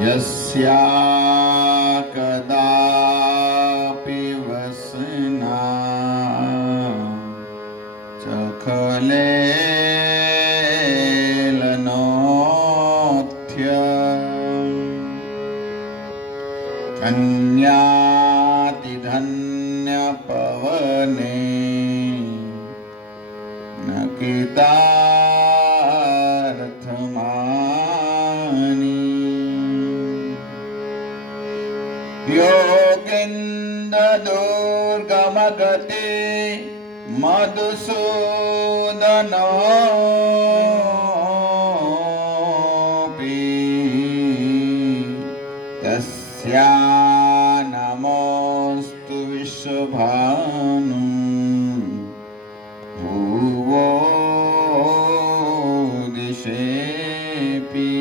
यस्या कदापि वसना चखलेलनोथ्य कन्यातिधन्यपवने न कितार्थमानि योगेन्दुर्गमगते मधुसूदनोऽपि तस्या नमोऽस्तु विश्वभानु भुवो दिशेऽपि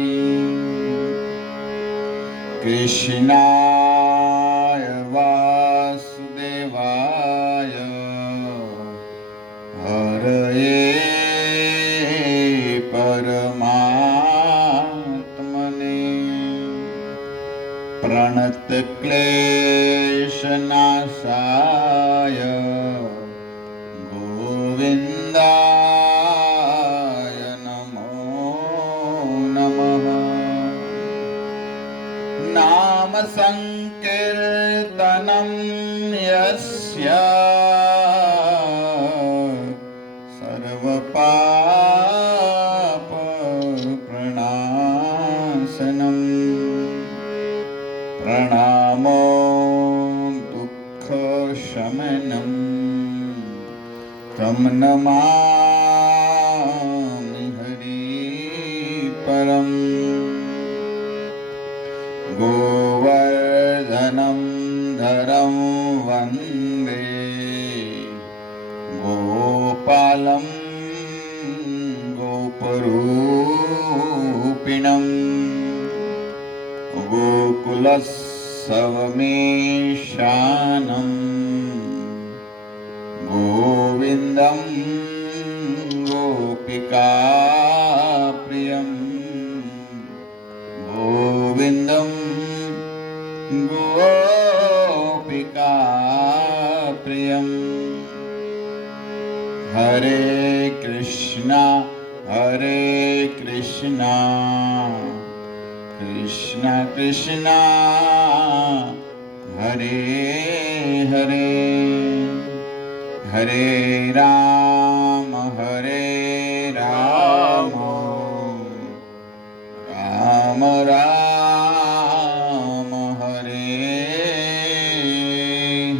कृष्णाय वासुदेवाय हरये परमात्मने प्रणतक्लेशनाशाय गोविन्दाय नमो नमः। नाम संकीर्तनं यस्य सर्वपाप प्रणाशनम् प्रणामो दुःखशमनं तं नमामि हरिपरम् गोवर्धनं धरं वन्दे गोपालं गोपरूपिणम् गोकुलस्सवमेशानं गोविन्दं गोपिकाप्रियं गोविन्दं गोपिकाप्रियम् हरे कृष्णा कृष्ण कृष्ण हरे हरे हरे राम राम राम हरे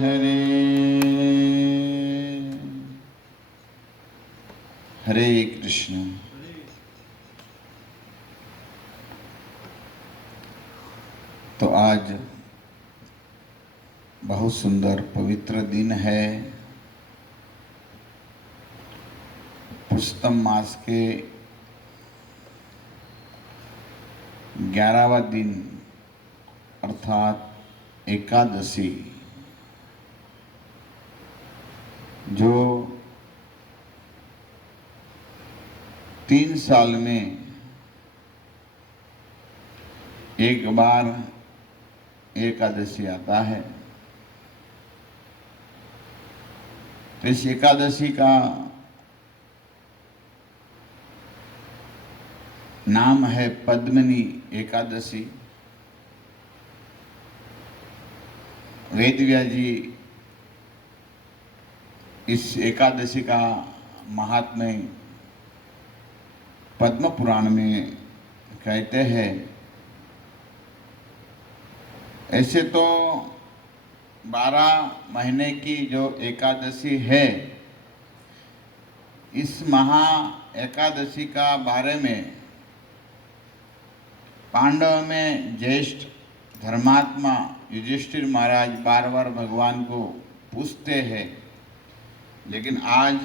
हरे। हरे कृष्ण। तो आज बहुत सुंदर पवित्र दिन है। पुष्यम मास के 11वां दिन अर्थात एकादशी, जो 3 साल में एक बार एकादशी आता है। तो इस एकादशी का नाम है पद्मिनी एकादशी। वेदव्यास जी इस एकादशी का महात्म्य पद्म पुराण में कहते हैं। ऐसे तो 12 महीने की जो एकादशी है, इस महा एकादशी का बारे में पांडव में ज्येष्ठ धर्मात्मा युधिष्ठिर महाराज बार बार भगवान को पूछते हैं, लेकिन आज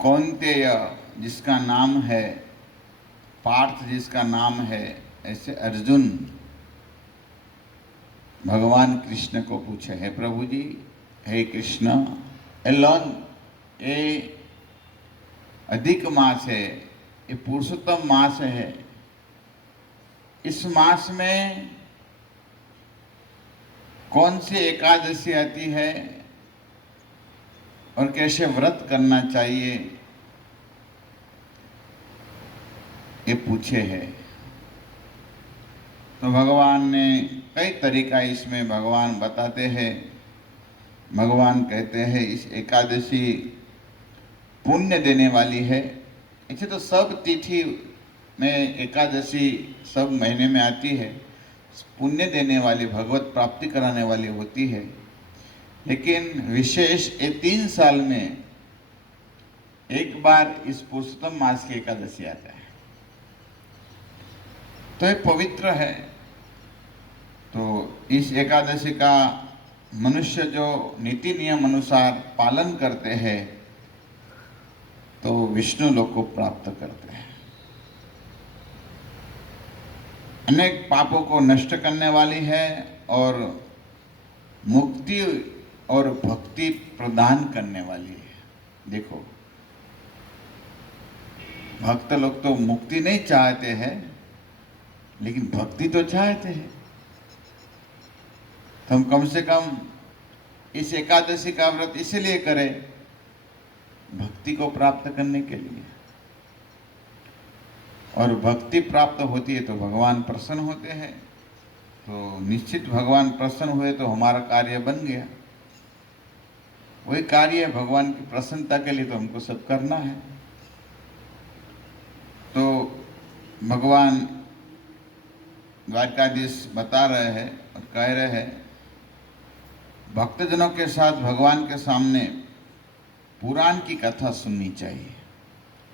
कौन्तेय जिसका नाम है, पार्थ जिसका नाम है, ऐसे अर्जुन भगवान कृष्ण को पूछे, हे प्रभु जी, हे कृष्ण, एलोन ए अधिक मास है, ये पुरुषोत्तम मास है। इस मास में कौन सी एकादशी आती है और कैसे व्रत करना चाहिए, ये पूछे है। तो भगवान ने कई तरीका इसमें भगवान बताते हैं। भगवान कहते हैं इस एकादशी पुण्य देने वाली है। ऐसे तो सब तिथि में एकादशी सब महीने में आती है, पुण्य देने वाली, भगवत प्राप्ति कराने वाली होती है। लेकिन विशेष ये 3 साल में एक बार इस पुरुषोत्तम मास की एकादशी आता है, तो ये पवित्र है। तो इस एकादशी का मनुष्य जो नीति नियम अनुसार पालन करते हैं तो विष्णु लोक को प्राप्त करते हैं। अनेक पापों को नष्ट करने वाली है और मुक्ति और भक्ति प्रदान करने वाली है। देखो, भक्त लोग तो मुक्ति नहीं चाहते हैं, लेकिन भक्ति तो चाहते हैं। तो हम कम से कम इस एकादशी का व्रत इसलिए करें, भक्ति को प्राप्त करने के लिए। और भक्ति प्राप्त होती है तो भगवान प्रसन्न होते हैं। तो निश्चित भगवान प्रसन्न हुए तो हमारा कार्य बन गया। वही कार्य है भगवान की प्रसन्नता के लिए, तो हमको सब करना है। तो भगवान द्वारकाधीश बता रहे हैं और कह रहे हैं, भक्तजनों के साथ भगवान के सामने पुराण की कथा सुननी चाहिए।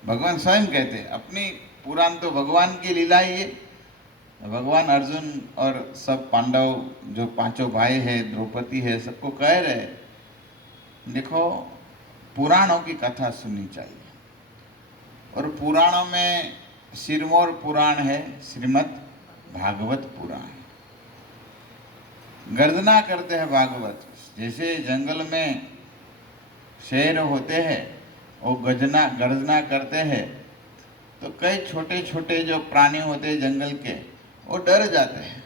भगवान स्वयं कहते हैं, अपनी पुराण तो भगवान की लीला ही है। भगवान अर्जुन और सब पांडव जो 5 भाई है, द्रौपदी है, सबको कह रहे, देखो पुराणों की कथा सुननी चाहिए। और पुराणों में सिरमौर पुराण है श्रीमद् भागवत पुराण। गर्जना करते हैं भागवत। जैसे जंगल में शेर होते हैं, वो गर्जना करते हैं, तो कई छोटे छोटे जो प्राणी होते हैं जंगल के, वो डर जाते हैं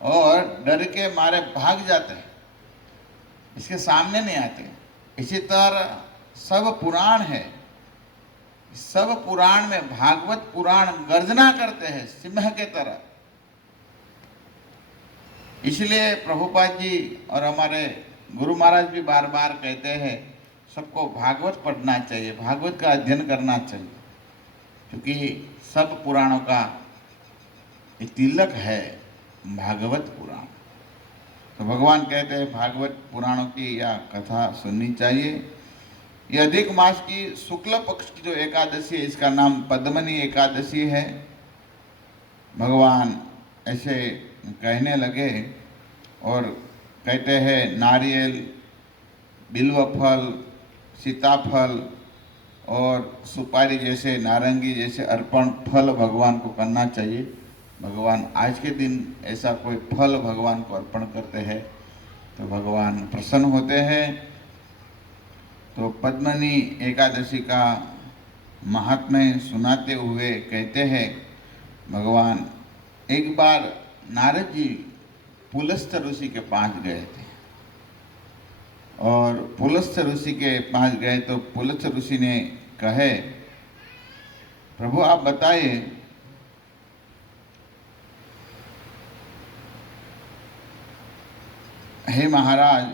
और डर के मारे भाग जाते हैं, इसके सामने नहीं आते। इसी तरह सब पुराण है, सब पुराण में भागवत पुराण गर्जना करते हैं सिंह के तरह। इसलिए प्रभुपाद जी और हमारे गुरु महाराज भी बार बार कहते हैं, सबको भागवत पढ़ना चाहिए, भागवत का अध्ययन करना चाहिए, क्योंकि सब पुराणों का तिलक है भागवत पुराण। तो भगवान कहते हैं भागवत पुराणों की या कथा सुननी चाहिए। ये अधिक मास की शुक्ल पक्ष की जो एकादशी है, इसका नाम पद्मनी एकादशी है। भगवान ऐसे कहने लगे और कहते हैं, नारियल, बिल्व फल, सीताफल और सुपारी जैसे, नारंगी जैसे अर्पण फल भगवान को करना चाहिए। भगवान आज के दिन ऐसा कोई फल भगवान को अर्पण करते हैं तो भगवान प्रसन्न होते हैं। तो पद्मनी एकादशी का महात्म्य सुनाते हुए कहते हैं, भगवान एक बार नारद जी पुलस्त्य ऋषि के पास गए थे और पुलस्त्य ऋषि के पास गए तो पुलस्त्य ऋषि ने कहे, प्रभु आप बताइए, हे महाराज,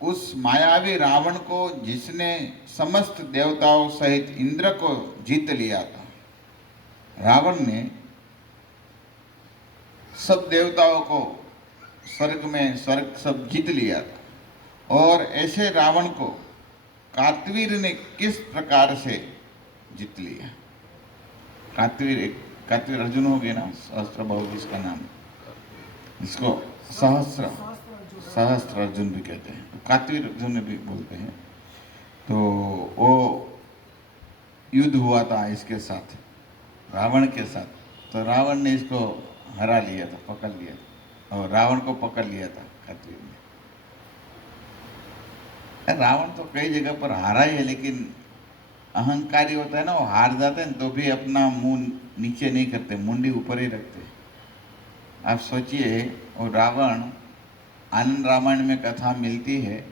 उस मायावी रावण को जिसने समस्त देवताओं सहित इंद्र को जीत लिया था, रावण ने सब देवताओं को स्वर्ग सब जीत लिया था, और ऐसे रावण को कार्तवीर ने किस प्रकार से जीत लिया। कार्तवीर अर्जुन हो गया ना, सहस्त्र बहु इसका नाम, इसको सहस्त्र अर्जुन भी कहते हैं, तो कार्तवीर अर्जुन भी बोलते हैं। तो वो युद्ध हुआ था इसके साथ, रावण के साथ। तो रावण ने इसको हरा लिया था, पकड़ लिया था, और रावण को पकड़ लिया था कार्तवीर ने। रावण तो कई जगह पर हारा ही है, लेकिन अहंकारी होता है ना, वो हार जाते हैं तो भी अपना मुंह नीचे नहीं करते, मुंडी ऊपर ही रखते। आप सोचिए, वो रावण, आनंद रामायण में कथा मिलती है,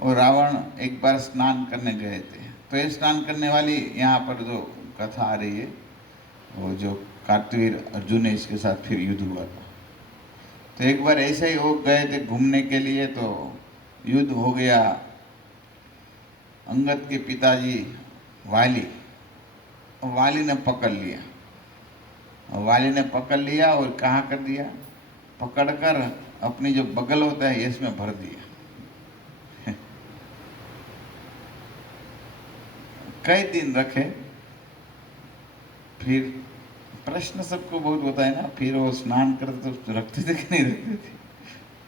और रावण एक बार स्नान करने गए थे। तो ये स्नान करने वाली यहाँ पर जो कथा आ रही है, वो जो कार्तवीर अर्जुन ने इसके साथ फिर युद्ध हुआ था। तो एक बार ऐसे ही वो गए थे घूमने के लिए, तो युद्ध हो गया। अंगद के पिताजी वाली ने पकड़ लिया, वाली ने पकड़ लिया और कहाँ कर दिया, पकड़कर अपनी जो बगल होता है इसमें भर दिया। कई दिन रखे। फिर प्रश्न सबको बहुत होता है ना, फिर वो स्नान करते तो रखते थे कि नहीं रखते थे,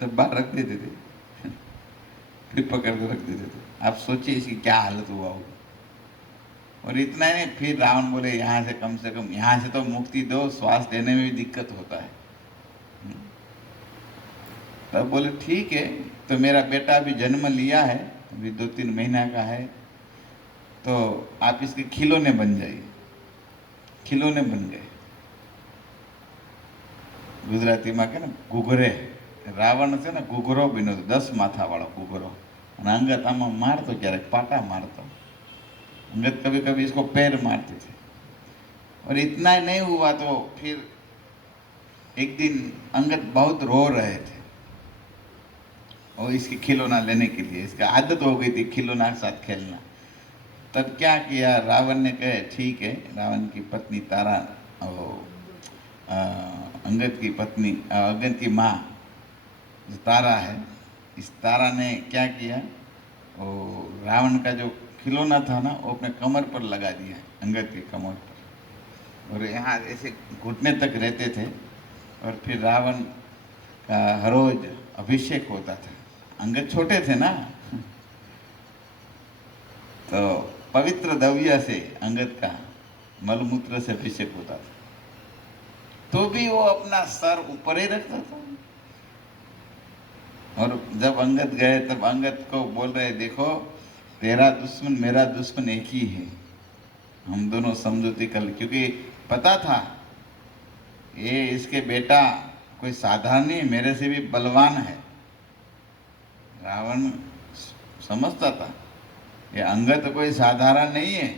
तब बाहर रख देते थे, फिर पकड़ कर रख देते थे। आप सोचिए इसकी क्या हालत हुआ होगा। और इतना ही नहीं, फिर रावण बोले यहाँ से कम यहाँ से तो मुक्ति दो, श्वास देने में भी दिक्कत होता है। तब बोले ठीक है, तो मेरा बेटा अभी जन्म लिया है, अभी 2-3 महीना का है, तो आप इसके खिलौने बन जाइए। खिलौने बन गए। गुजराती में के ना घूघरे, रावण से ना घूघरो बनो, 10 माथा वाला घूघरो। અને અંગત આમાં મારતો, ક્યારેક પાટા મારતો। अंगद कभी कभी इसको पैर मारते थे। और इतना ही नहीं हुआ तो फिर एक दिन अंगद बहुत रो रहे थे, और इसकी खिलौना लेने के लिए, इसका आदत हो गई थी खिलौना के साथ खेलना। तब क्या किया, रावण ने कहे ठीक है। रावण की पत्नी तारा, अंगद की पत्नी, अंगद की माँ जो तारा है, इस तारा ने क्या किया, वो रावण का जो खिलौना था ना, वो अपने कमर पर लगा दिया, अंगद के कमर पर, और यहाँ ऐसे घुटने तक रहते थे। और फिर रावण का हर रोज अभिषेक होता था। अंगद छोटे थे ना, तो पवित्र द्रव्य से अंगद का मलमूत्र से अभिषेक होता था, तो भी वो अपना सर ऊपर ही रखता था। और जब अंगद गए तब अंगद को बोल रहे, देखो तेरा दुश्मन मेरा दुश्मन एक ही है, हम दोनों समझौते कर। क्योंकि पता था ये इसके बेटा कोई साधारण नहीं, मेरे से भी बलवान है। रावण समझता था ये अंगद कोई साधारण नहीं है,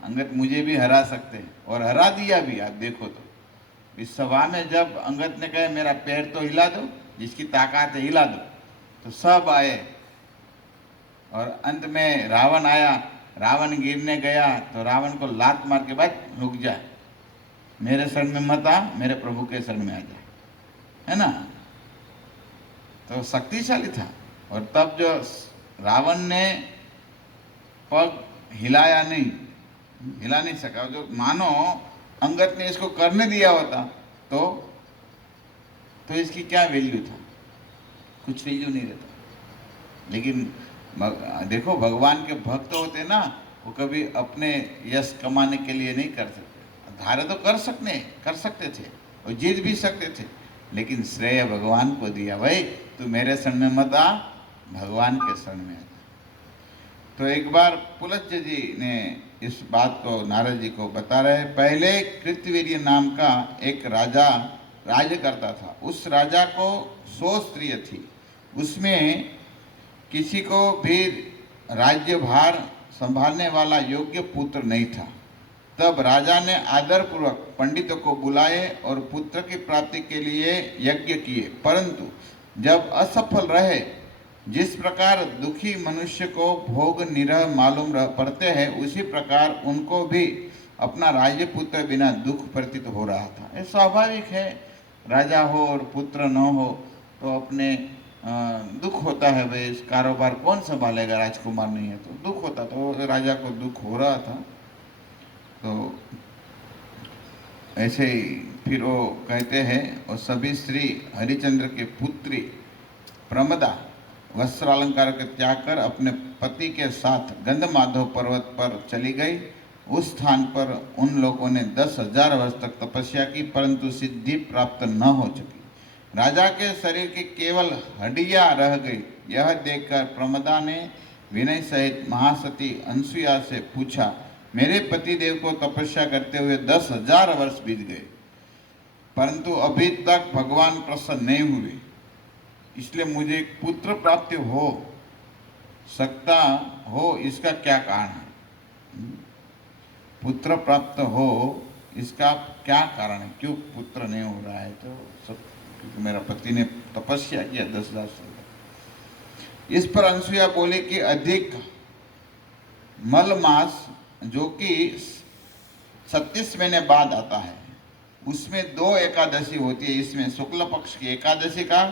अंगद मुझे भी हरा सकते हैं, और हरा दिया भी। आप देखो तो इस सभा में जब अंगद ने कहा मेरा पैर तो हिला दो, जिसकी ताकत है हिला दो, तो सब आए। और अंत में रावण आया, रावण गिरने गया तो रावण को लात मार के बाद, रुक जा, मेरे शरण में मत आ, मेरे प्रभु के शरण में आ जा, है ना। तो शक्तिशाली था। और तब जो रावण ने पग हिला नहीं सका, जो मानो अंगद ने इसको करने दिया होता तो इसकी क्या वैल्यू था, कुछ वैल्यू नहीं रहता। लेकिन देखो भगवान के भक्त होते ना, वो कभी अपने यश कमाने के लिए नहीं कर सकते। धारे तो कर सकते थे और जीत भी सकते थे, लेकिन श्रेय भगवान को दिया, भाई तू मेरे शरण में मत आ, भगवान के शरण में आ। तो एक बार पुलत्य जी ने इस बात को नारद जी को बता रहे। पहले कृतवीर्य नाम का एक राजा राज्य करता था। उस राजा को 100 स्त्रियां थी, उसमें किसी को भी राज्यभार संभालने वाला योग्य पुत्र नहीं था। तब राजा ने आदरपूर्वक पंडितों को बुलाए और पुत्र की प्राप्ति के लिए यज्ञ किए, परंतु जब असफल रहे, जिस प्रकार दुखी मनुष्य को भोग निरह मालूम पड़ते हैं, उसी प्रकार उनको भी अपना राज्य पुत्र बिना दुख प्रतीत हो रहा था। ये स्वाभाविक है, राजा हो और पुत्र न हो तो अपने दुख होता है। भाई इस कारोबार कौन संभालेगा, राजकुमार नहीं है तो दुख होता। तो राजा को दुख हो रहा था। तो ऐसे ही फिर वो कहते हैं, और सभी श्री हरिचंद्र के पुत्री प्रमदा वस्त्र अलंकार का त्याग कर अपने पति के साथ गंधमाधव पर्वत पर चली गई। उस स्थान पर उन लोगों ने 10,000 वर्ष तक तपस्या की, परंतु सिद्धि प्राप्त न हो चुकी। राजा के शरीर की केवल हड्डियां रह गई। यह देखकर प्रमदा ने विनय सहित महासती अनसुया से पूछा, मेरे पतिदेव को तपस्या करते हुए 10,000 वर्ष बीत गए, परंतु अभी तक भगवान प्रसन्न नहीं हुए, इसलिए मुझे एक पुत्र प्राप्ति हो सकता हो, इसका क्या कारण है? पुत्र प्राप्त हो इसका क्या कारण है? क्यों पुत्र नहीं हो रहा है? तो सब क्योंकि मेरा पति ने तपस्या किया 10,000 साल। इस पर अनसुया बोले कि अधिक मल मास जो कि 36 महीने बाद आता है, उसमें 2 एकादशी होती है। इसमें शुक्ल पक्ष की एकादशी का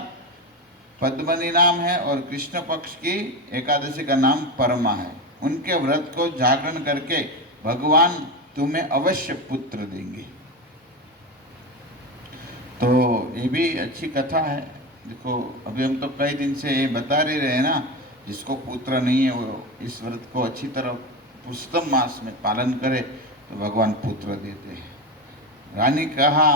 पद्मनी नाम है और कृष्ण पक्ष की एकादशी का नाम परमा है। उनके व्रत को जागरण करके भगवान तुम्हें अवश्य पुत्र देंगे। तो ये भी अच्छी कथा है। देखो अभी हम तो कई दिन से ये बता रहे हैं ना, जिसको पुत्र नहीं है वो इस व्रत को अच्छी तरह पुष्टम मास में पालन करे तो भगवान पुत्र देते हैं। रानी कहा,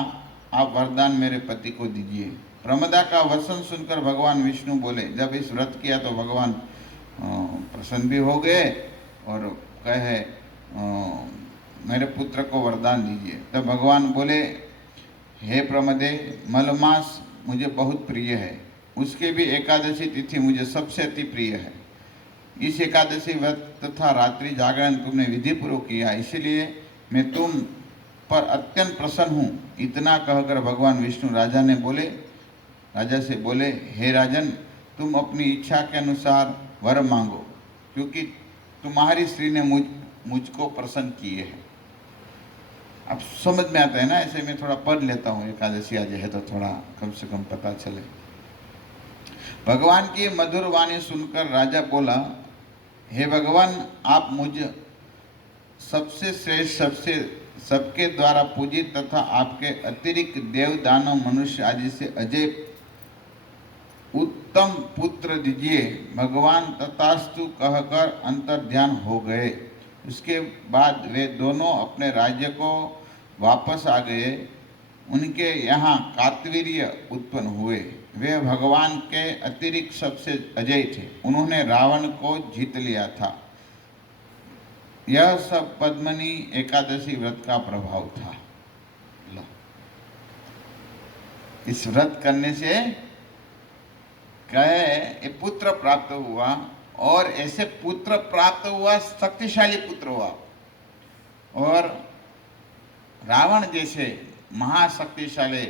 आप वरदान मेरे पति को दीजिए। प्रमदा का वचन सुनकर भगवान विष्णु बोले, जब इस व्रत किया तो भगवान प्रसन्न भी हो गए और कहे मेरे पुत्र को वरदान दीजिए। तब भगवान बोले, हे प्रमदे, मलमास मुझे बहुत प्रिय है, उसके भी एकादशी तिथि मुझे सबसे अति प्रिय है। इस एकादशी व्रत तथा रात्रि जागरण तुमने विधिपूर्वक किया, इसलिए मैं तुम पर अत्यंत प्रसन्न हूँ। इतना कहकर भगवान विष्णु राजा से बोले, हे राजन, तुम अपनी इच्छा के अनुसार वर मांगो, क्योंकि तुम्हारी स्त्री ने मुझको प्रसन्न किए हैं। अब समझ में आता है ना, ऐसे मैं थोड़ा पढ़ लेता हूँ, एकादशी आज है तो थोड़ा कम से कम पता चले। भगवान की मधुर वाणी सुनकर राजा बोला, हे भगवान, आप मुझ सबसे श्रेष्ठ, सबके द्वारा पूजित तथा आपके अतिरिक्त देव दानव मनुष्य आदि से अजय उत्तम पुत्र दीजिए। भगवान तथास्तु कहकर अंतर्ध्यान हो गए। उसके बाद वे दोनों अपने राज्य को वापस आ गए। उनके यहाँ कार्तवीर्य उत्पन्न हुए। वे भगवान के अतिरिक्त सबसे अजय थे। उन्होंने रावण को जीत लिया था। यह सब पद्मनी एकादशी व्रत का प्रभाव था। इस व्रत करने से कहे पुत्र प्राप्त हुआ, और ऐसे पुत्र प्राप्त हुआ, शक्तिशाली पुत्र हुआ, और रावण जैसे महाशक्तिशाली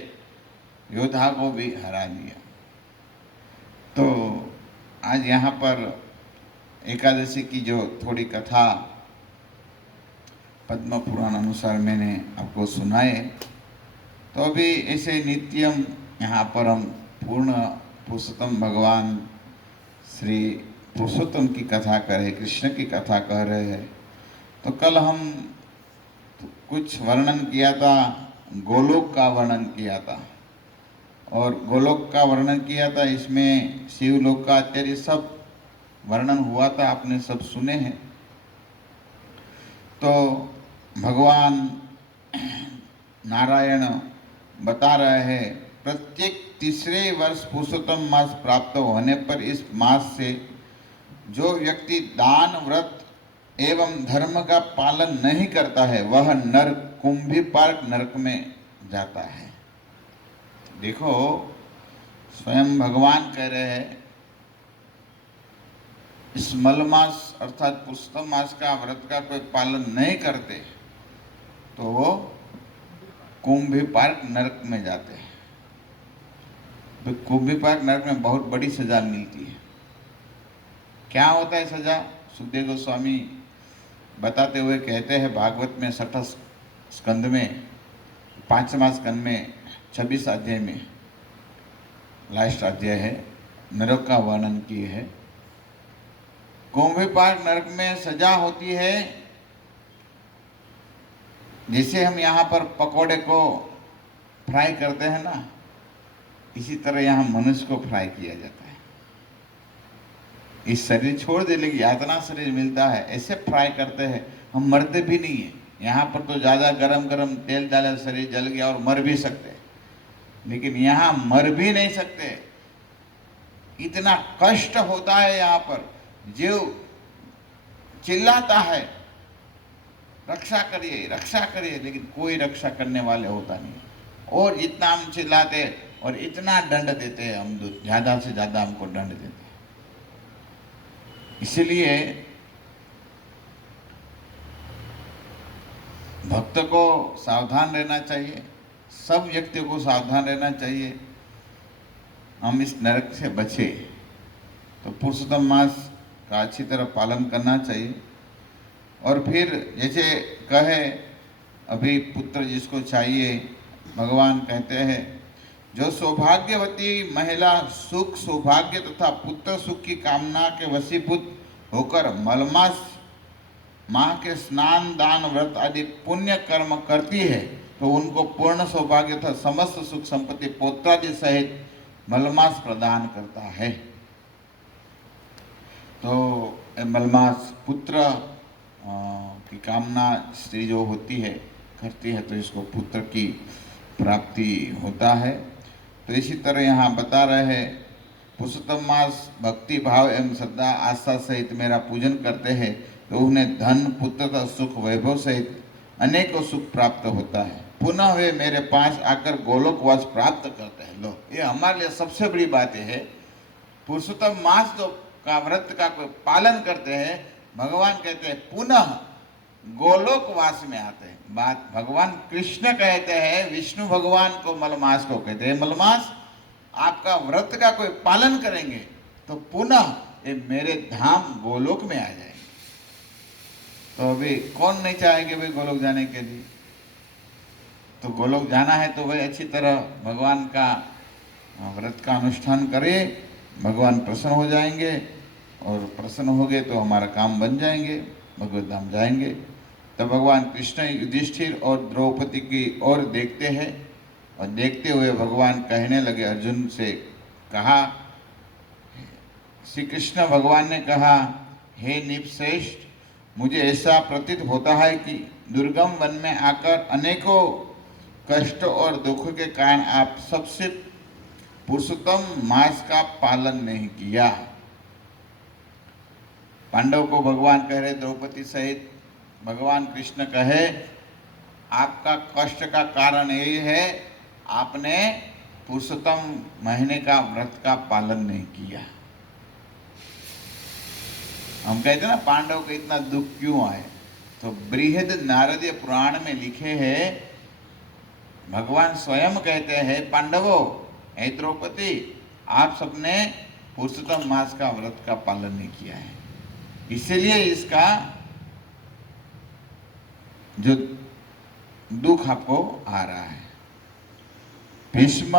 योद्धा को भी हरा दिया। तो आज यहाँ पर एकादशी की जो थोड़ी कथा पद्म पुराण अनुसार मैंने आपको सुनाए, तो अभी ऐसे नित्यम यहाँ पर हम पूर्ण पुरुषोत्तम भगवान श्री पुरुषोत्तम की कथा कर रहे, कृष्ण की कथा कह रहे हैं। तो कल हम कुछ वर्णन किया था, गोलोक का वर्णन किया था, और गोलोक का वर्णन किया था, इसमें शिवलोक का इत्यादि सब वर्णन हुआ था, आपने सब सुने हैं। तो भगवान नारायण बता रहे हैं, प्रत्येक तीसरे वर्ष पुरुषोत्तम मास प्राप्त होने पर इस मास से जो व्यक्ति दान, व्रत एवं धर्म का पालन नहीं करता है, वह नरक, कुंभीपाक नरक में जाता है। देखो, स्वयं भगवान कह रहे हैं, इस मलमास अर्थात पुरुषोत्तम मास का व्रत का कोई पालन नहीं करते तो वो कुंभीपाक नरक में जाते हैं। तो कुंभीपाक नरक में बहुत बड़ी सजा मिलती है। क्या होता है सजा? सुखदेव गोस्वामी बताते हुए कहते हैं, भागवत में 6 स्कंद में 5वां स्कंद में 26 अध्याय में लास्ट अध्याय है, नरक का वर्णन किए है। कुंभीपाक नरक में सजा होती है, जैसे हम यहाँ पर पकोड़े को फ्राई करते हैं ना, इसी तरह यहाँ मनुष्य को फ्राई किया जाता है। इस शरीर छोड़ दे, लेकिन यातना शरीर मिलता है, ऐसे फ्राई करते हैं, हम मरते भी नहीं है। यहाँ पर तो ज़्यादा गरम तेल डाले शरीर जल गया और मर भी सकते हैं, लेकिन यहाँ मर भी नहीं सकते। इतना कष्ट होता है यहाँ पर। जो चिल्लाता है रक्षा करिए, लेकिन कोई रक्षा करने वाले होता नहीं। और जितना हम चिल्लाते और इतना दंड देते हैं हम, ज़्यादा से ज़्यादा हमको दंड देते हैं। इसलिए भक्त को सावधान रहना चाहिए, सब व्यक्तियों को सावधान रहना चाहिए, हम इस नरक से बचे। तो पुरुषोत्तम मास का अच्छी तरह पालन करना चाहिए। और फिर जैसे कहे अभी पुत्र जिसको चाहिए, भगवान कहते हैं जो सौभाग्यवती महिला सुख सौभाग्य तथा पुत्र सुख की कामना के वशीभूत होकर मलमास माह के स्नान दान व्रत आदि पुण्य कर्म करती है तो उनको पूर्ण सौभाग्य तथा समस्त सुख संपत्ति पौत्रादि सहित मलमास प्रदान करता है। तो मलमास पुत्र की कामना स्त्री जो होती है करती है तो इसको पुत्र की प्राप्ति होता है। तो इसी तरह यहाँ बता रहे हैं पुरुषोत्तम मास भक्ति भाव एवं श्रद्धा आस्था सहित मेरा पूजन करते हैं तो उन्हें धन पुत्र तथा सुख वैभव सहित अनेकों सुख प्राप्त होता है। पुनः वे मेरे पास आकर गोलोकवास प्राप्त करते हैं। लो, ये हमारे लिए सबसे बड़ी बात है। पुरुषोत्तम मास जो का व्रत का कोई पालन करते हैं, भगवान कहते हैं पुनः गोलोकवास में आते हैं। बात भगवान कृष्ण कहते हैं, विष्णु भगवान को मलमास को कहते हैं, मलमास आपका व्रत का कोई पालन करेंगे तो पुनः ये मेरे धाम गोलोक में आ जाएंगे। तो अभी कौन नहीं चाहेंगे भाई गोलोक जाने के लिए? तो गोलोक जाना है तो वही अच्छी तरह भगवान का व्रत का अनुष्ठान करे, भगवान प्रसन्न हो जाएंगे और प्रसन्न हो गए तो हमारा काम बन जाएंगे, भगवत धाम जाएंगे। तब भगवान कृष्ण युधिष्ठिर और द्रौपदी की ओर देखते हैं और देखते हुए भगवान कहने लगे, अर्जुन से कहा, श्री कृष्ण भगवान ने कहा, हे निपश्रेष्ठ, मुझे ऐसा प्रतीत होता है कि दुर्गम वन में आकर अनेकों कष्ट और दुख के कारण आप सबसे पुरुषोत्तम मास का पालन नहीं किया। पांडव को भगवान कह रहे, द्रौपदी सहित भगवान कृष्ण कहे, आपका कष्ट का कारण यही है आपने पुरुषोत्तम महीने का व्रत का पालन नहीं किया। हम कहते हैं ना पांडव को इतना दुख क्यों आए, तो बृहद नारदीय पुराण में लिखे हैं, भगवान स्वयं कहते हैं, पांडवों, हे द्रौपदी, आप सबने पुरुषोत्तम मास का व्रत का पालन नहीं किया है, इसलिए इसका जो दुख आपको आ रहा है। भीष्म,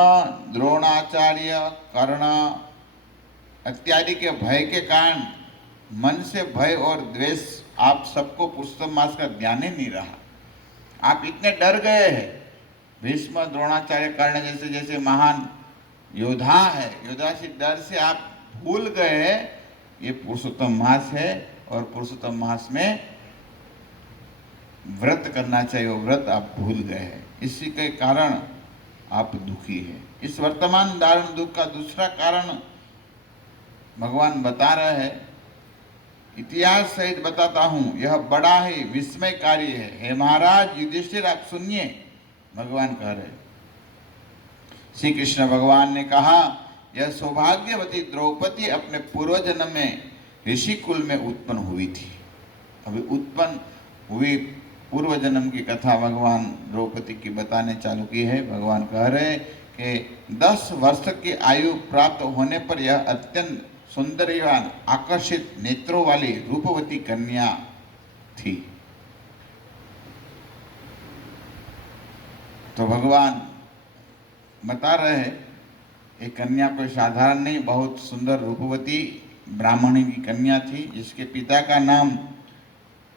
द्रोणाचार्य, कर्ण इत्यादि के भय के कारण मन से भय और द्वेष आप सबको पुरुषोत्तम मास का ध्यान ही नहीं रहा। आप इतने डर गए हैं, भीष्म, द्रोणाचार्य, कर्ण जैसे जैसे महान योद्धा है, योद्धा से डर से आप भूल गए ये पुरुषोत्तम मास है और पुरुषोत्तम मास में व्रत करना चाहिए, वो व्रत आप भूल गए हैं, इसी के कारण आप दुखी है। इस वर्तमान दारुण दुख का दूसरा कारण भगवान बता रहे हैं, इतिहास सहित बताता हूँ, यह बड़ा ही विस्मयकारी है। हे महाराज युधिष्ठिर, आप सुनिए, भगवान कह रहे। श्री कृष्ण भगवान ने कहा, यह सौभाग्यवती द्रौपदी अपने पूर्व जन्म में ऋषि कुल में उत्पन्न हुई थी। अभी उत्पन्न हुई पूर्व जन्म की कथा भगवान द्रौपदी की बताने चालू की है। भगवान कह रहे कि 10 वर्ष की आयु प्राप्त होने पर यह अत्यंत सुंदरवान आकर्षित नेत्रों वाली रूपवती कन्या थी। तो भगवान बता रहे हैं, एक कन्या कोई साधारण नहीं, बहुत सुंदर रूपवती ब्राह्मणी की कन्या थी, जिसके पिता का नाम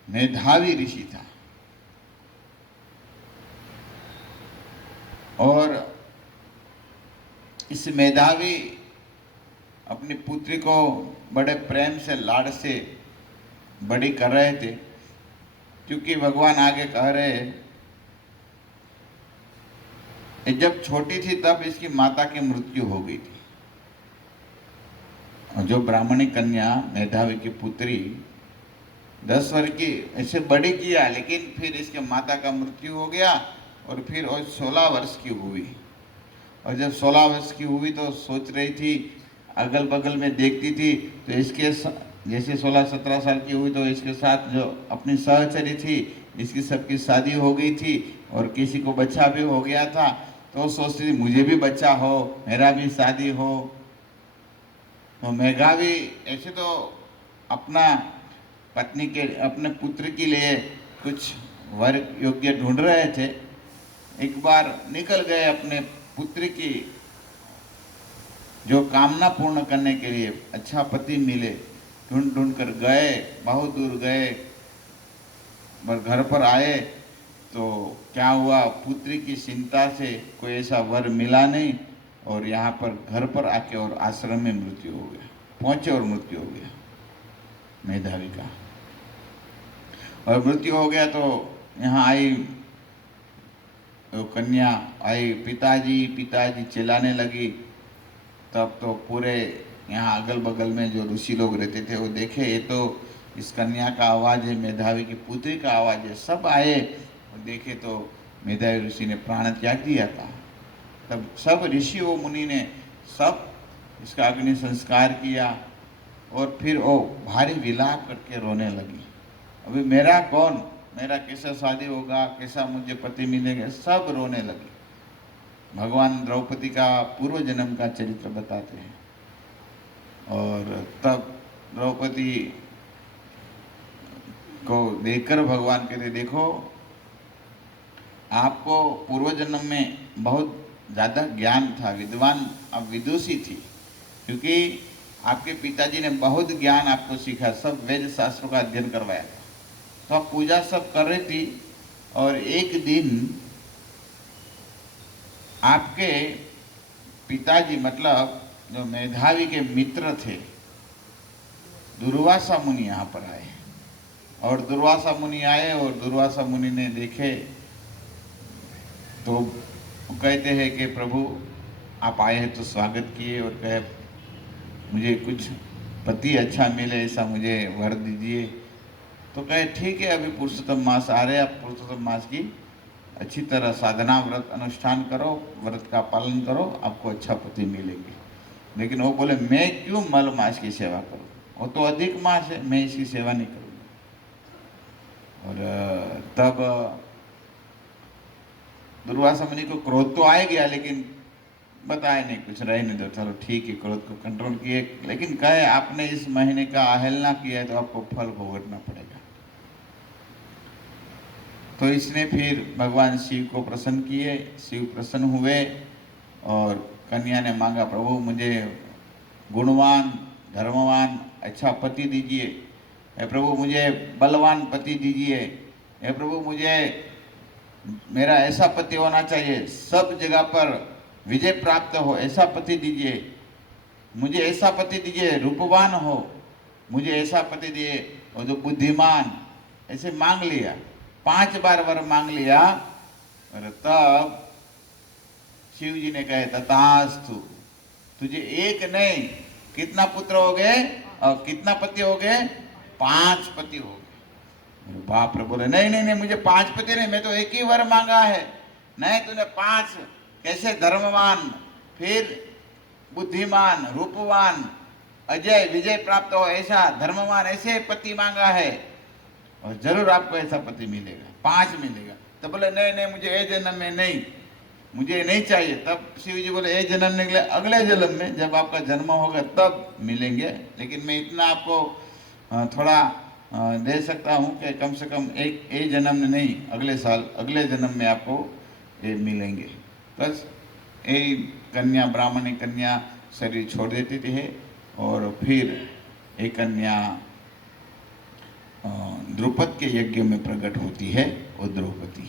मेधावी ऋषि था। और इस मेधावी अपनी पुत्री को बड़े प्रेम से लाड से बड़ी कर रहे थे, क्योंकि भगवान आगे कह रहे हैं, जब छोटी थी तब इसकी माता की मृत्यु हो गई थी। और जो ब्राह्मणी कन्या मेधावी की पुत्री 10 वर्ष की ऐसे बड़ी किया, लेकिन फिर इसके माता का मृत्यु हो गया और फिर वो 16 वर्ष की हुई। और जब 16 वर्ष की हुई तो सोच रही थी, अगल बगल में देखती थी तो जैसे 16-17 साल की हुई तो इसके साथ जो अपनी सहचरी थी इसकी सबकी शादी हो गई थी और किसी को बच्चा भी हो गया था। तो सोचती थी मुझे भी बच्चा हो, मेरा भी शादी हो। तो मेघा भी ऐसे तो अपना पत्नी के अपने पुत्र के लिए कुछ वर योग्य ढूंढ रहे थे। एक बार निकल गए अपने पुत्र की जो कामना पूर्ण करने के लिए, अच्छा पति मिले, ढूंढ ढूंढ कर गए, बहुत दूर गए, पर घर पर आए तो क्या हुआ, पुत्री की चिंता से कोई ऐसा वर मिला नहीं और यहाँ पर घर पर आके और आश्रम में मृत्यु हो गया, पहुंचे और मृत्यु हो गया मेधावी का। और मृत्यु हो गया तो यहाँ आई तो कन्या आई, पिताजी चिल्लाने लगी। तब तो पूरे यहाँ अगल बगल में जो ऋषि लोग रहते थे वो देखे ये तो इस कन्या का आवाज़ है, मेधावी की पुत्री का आवाज़ है। सब आए और देखे तो मेधावी ऋषि ने प्राण त्याग दिया था। तब सब ऋषि व मुनि ने सब इसका अग्नि संस्कार किया और फिर वो भारी विलाप करके रोने लगी। अभी मेरा कौन, मेरा कैसा शादी होगा, कैसा मुझे पति मिलेगा, सब रोने लगे। भगवान द्रौपदी का पूर्व जन्म का चरित्र बताते हैं। और तब द्रौपदी को देखकर भगवान कहते, देखो आपको पूर्व जन्म में बहुत ज़्यादा ज्ञान था, विद्वान अब विदुषी थी, क्योंकि आपके पिताजी ने बहुत ज्ञान आपको सीखा, सब वेद शास्त्रों का अध्ययन करवाया था। तो आप पूजा सब कर रही थी और एक दिन आपके पिताजी मतलब जो मेधावी के मित्र थे दुर्वासा मुनि यहाँ पर आए। और दुर्वासा मुनि आए और दुर्वासा मुनि ने देखे तो कहते हैं कि प्रभु आप आए हैं तो स्वागत किए और कहे मुझे कुछ पति अच्छा मिले ऐसा मुझे वर दीजिए। तो कहे ठीक है, अभी पुरुषोत्तम मास आ रहे, आप पुरुषोत्तम मास की अच्छी तरह साधना व्रत अनुष्ठान करो, व्रत का पालन करो, आपको अच्छा पति मिलेंगे। लेकिन वो बोले मैं क्यों मल मास की सेवा करूं, वो तो अधिक मास है, मैं इसकी सेवा नहीं करूँगा। और तब दुर्वासा मुनि को क्रोध तो आ गया, लेकिन बताए नहीं कुछ, रहने दो, चलो ठीक है, क्रोध को कंट्रोल किए। लेकिन कहे आपने इस महीने का अवहेलना किया है तो आपको फल भोगना पड़ेगा। तो इसने फिर भगवान शिव को प्रसन्न किए, शिव प्रसन्न हुए और कन्या ने मांगा प्रभु मुझे गुणवान धर्मवान अच्छा पति दीजिए, हे प्रभु मुझे बलवान पति दीजिए, हे प्रभु मुझे मेरा ऐसा पति होना चाहिए, सब जगह पर विजय प्राप्त हो, ऐसा पति दीजिए, मुझे ऐसा पति दीजिए, रूपवान हो, मुझे ऐसा पति दिए और जो बुद्धिमान, ऐसे मांग लिया। 5 बार वर मांग लिया और तब शिव जी ने कहे तथास्तु, तुझे एक नहीं कितना पुत्र हो गए और कितना पति हो गए, 5 पति हो गए। बाप रे बोले नहीं नहीं नहीं, मुझे 5 पति नहीं, मैं तो एक ही वर मांगा है। नहीं तूने 5 कैसे, धर्मवान, फिर बुद्धिमान, रूपवान, अजय विजय प्राप्त हो ऐसा धर्मवान, ऐसे पति मांगा है और जरूर आपको ऐसा पति मिलेगा, 5 मिलेगा। तो बोले नहीं नहीं मुझे ए जन्म में नहीं, मुझे नहीं चाहिए। तब शिव जी बोले ए जन्म निकले, अगले जन्म में जब आपका जन्म होगा तब मिलेंगे, लेकिन मैं इतना आपको थोड़ा दे सकता हूँ कि कम से कम एक जन्म में नहीं, अगले साल अगले जन्म में आपको ये मिलेंगे। बस यही कन्या, ब्राह्मणी कन्या शरीर छोड़ देती थी और फिर एक कन्या द्रौपद के यज्ञ में प्रकट होती है, वो द्रौपदी।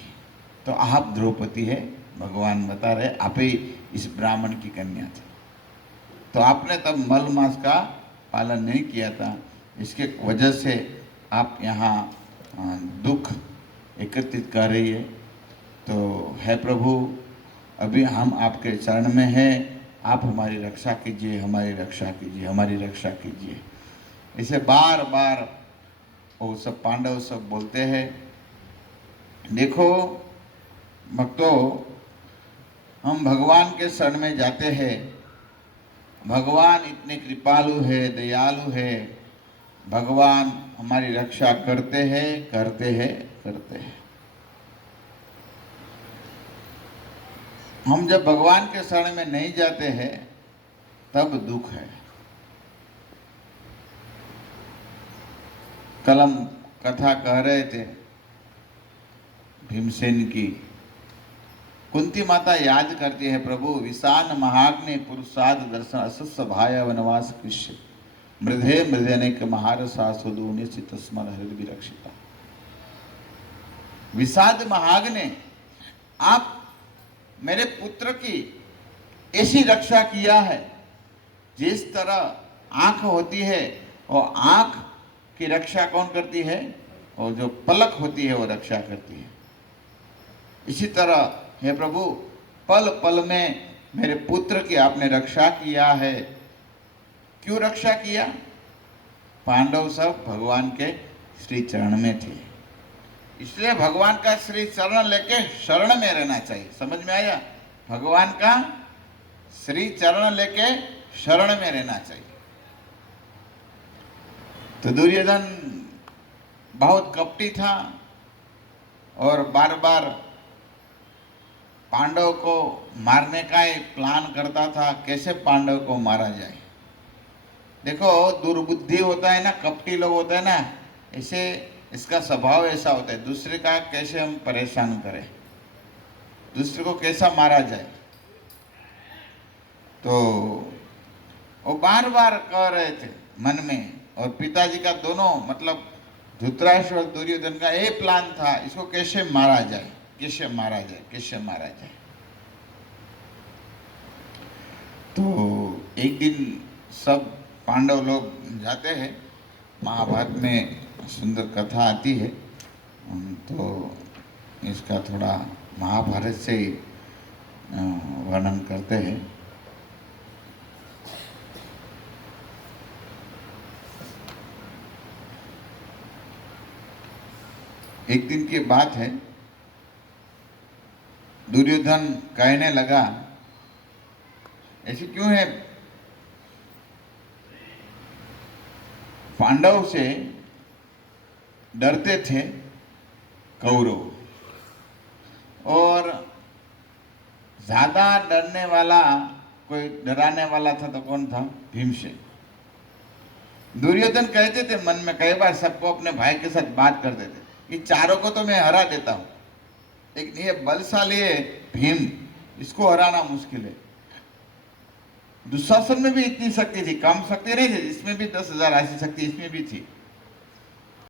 तो आप द्रौपदी है, भगवान बता रहे आप ही इस ब्राह्मण की कन्या थी। तो आपने तब मल मास का पालन नहीं किया था, इसके वजह से आप यहाँ दुख एकत्रित कर रही है। तो है प्रभु अभी हम आपके चरण में हैं, आप हमारी रक्षा कीजिए, हमारी रक्षा कीजिए, हमारी रक्षा कीजिए। इसे बार बार वो सब पांडव सब बोलते हैं, देखो भक्तों, हम भगवान के शरण में जाते हैं, भगवान इतने कृपालु है, दयालु है, भगवान हमारी रक्षा करते हैं करते हैं करते हैं। हम जब भगवान के शरण में नहीं जाते हैं तब दुख है। कल हम कथा कह रहे थे भीमसेन की। कुंती माता याद करती है, प्रभु विषान महाग्नि पुरुषाद दर्शन असस्य भाया वनवास कृष्य मृधे मृदनेक महारसा सुदूनि तस्मर हृदय विरक्षिता। विषाद महाग्नि, आप मेरे पुत्र की ऐसी रक्षा किया है, जिस तरह आंख होती है, और आंख की रक्षा कौन करती है, और जो पलक होती है वो रक्षा करती है। इसी तरह हे प्रभु, पल पल में मेरे पुत्र की आपने रक्षा किया है। क्यों रक्षा किया? पांडव सब भगवान के श्री चरण में थे, इसलिए भगवान का श्री चरण लेके शरण में रहना चाहिए। समझ में आया? भगवान का श्री चरण लेके शरण में रहना चाहिए। तो दुर्योधन बहुत कपटी था और बार बार पांडव को मारने का एक प्लान करता था, कैसे पांडव को मारा जाए। देखो, दुर्बुद्धि होता है ना, कपटी लोग होते हैं ना, ऐसे इसका स्वभाव ऐसा होता है, दूसरे का कैसे हम परेशान करें, दूसरे को कैसा मारा जाए। तो वो बार बार कह रहे थे मन में, और पिताजी का दोनों मतलब धृतराष्ट्र और दुर्योधन का ये प्लान था, इसको कैसे मारा जाए, कैसे मारा जाए, कैसे मारा जाए। तो एक दिन सब पांडव लोग जाते हैं, महाभारत में सुंदर कथा आती है, तो इसका थोड़ा महाभारत से ही वर्णन करते हैं। एक दिन की बात है, दुर्योधन कहने लगा, ऐसे क्यों है, पांडव से डरते थे कौरव, और ज्यादा डरने वाला कोई डराने वाला था तो कौन था? भीमसेन। दुर्योधन कहते थे मन में, कई बार सबको अपने भाई के साथ बात करते थे कि चारों को तो मैं हरा देता हूं, लेकिन ये बलशाली है भीम, इसको हराना मुश्किल है। दुशासन में भी इतनी शक्ति थी, कम शक्ति नहीं थी, इसमें भी 10,000 ऐसी शक्ति इसमें भी थी।